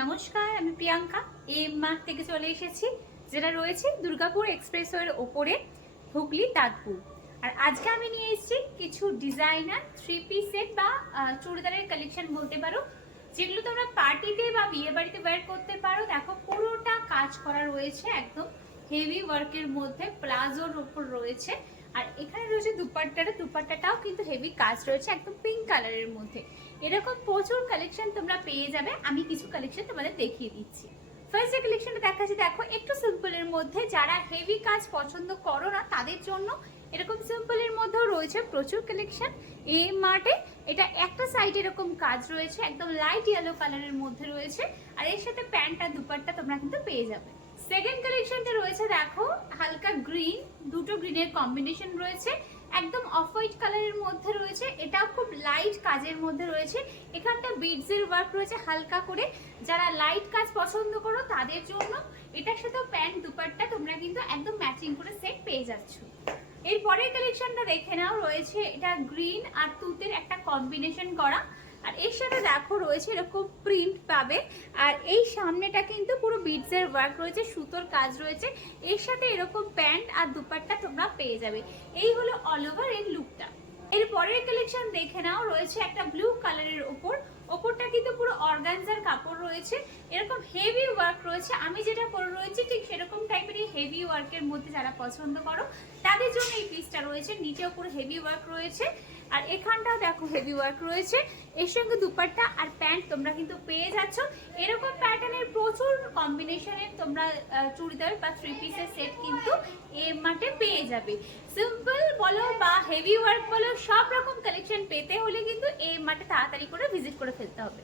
নমস্কার, আমি Priyanka. M mark থেকে চলে এসেছি, যেটা রয়েছে দুর্গাপুর এক্সপ্রেসওয়ের ওপরে হুগলি তাজপুর আর আজকে আমি নিয়ে এসেছি কিছু ডিজাইনার থ্রি পিস সেট বা চুড়িদারের কালেকশন বলতে পারো, যেগুলো তোমরা পার্টিতে বা বিয়ে বাড়িতে ওয়্যার করতে পারো। দেখো, পুরোটা কাজ করা রয়েছে একদম হেভি ওয়ার্কের মধ্যে, প্লাজোর ওপর রয়েছে। আর এখানে রয়েছে দুপাট্টাটা, দুপাট্টাটাও কিন্তু হেভি কাজ রয়েছে, একদম পিঙ্ক কালারের মধ্যে। এরকম প্রচুর কালেকশন তোমরা পেয়ে যাবে। আমি কিছু কালেকশন তোমাদের দেখিয়ে দিচ্ছি। ফার্স্ট যে কালেকশনটা দেখাচ্ছি, দেখো, একটু সিম্পলের মধ্যে। যারা হেভি কাজ পছন্দ করো না, তাদের জন্য এরকম সিম্পলের মধ্যেও রয়েছে প্রচুর কালেকশন এই মার্টে এটা একটা সাইড এরকম কাজ রয়েছে, একদম লাইট ইয়েলো কালারের মধ্যে রয়েছে। আর এর সাথে প্যান্ট আর দুপাট্টা তোমরা কিন্তু পেয়ে যাবে। সেকেন্ড কালেকশনটা রয়েছে, দেখো, হালকা গ্রিন দুটো গ্রিনের কম্বিনেশন রয়েছে। একদম অফ হোয়াইট কালারের মধ্যে রয়েছে। এটাও খুব লাইট কাজের মধ্যে রয়েছে। এখানটা বিডস এর ওয়ার্ক রয়েছে হালকা করে। যারা লাইট কাজ পছন্দ করো, তাদের জন্য এটার সাথেও প্যান্ট দুপাট্টা তোমরা কিন্তু একদম ম্যাচিং করে সেট পেয়ে যাচ্ছ। এর পরের কালেকশনটা দেখে নাও, রয়েছে এটা গ্রিন আর তুতের একটা কম্বিনেশন করা। আর এর সাথে দেখো রয়েছে এরকম প্রিন্ট পাবে। আর এই সামনেটা কিন্তু পুরো বিডস এর ওয়ার্ক রয়েছে, সুতোর কাজ রয়েছে। এর সাথে এরকম প্যান্ট আর দুপাট্টা তোমরা পেয়ে যাবে। এই হলো অল ওভার এর লুকটা এর পরের কালেকশন দেখে নাও, রয়েছে একটা ব্লু কালারের ওপর। ওপরটা কিন্তু পুরো অর্গানজার কাপড় রয়েছে। এরকম হেভি ওয়ার্ক রয়েছে। আমি যেটা পরে রয়েছি, ঠিক সেরকম টাইপেরই হেভি ওয়ার্কের মধ্যে যারা পছন্দ করো, তাদের জন্য এই পিসটা রয়েছে। নিচেও পুরো হেভি ওয়ার্ক রয়েছে। আর এখানটাও দেখো হেভি ওয়ার্ক রয়েছে। এর সঙ্গে দুপাট্টা আর প্যান্ট তোমরা কিন্তু পেয়ে যাচ্ছ। এরকম প্যাটার্নের প্রচুর কম্বিনেশনের তোমরা চুড়িদার বা থ্রি পিসের সেট কিন্তু এর মাঠে পেয়ে যাবে। সিম্পল বলো বা হেভি ওয়ার্ক বলো, সব রকম কালেকশন পেতে হলে কিন্তু এই মাঠে তাড়াতাড়ি করে ভিজিট করে ফেলতে হবে।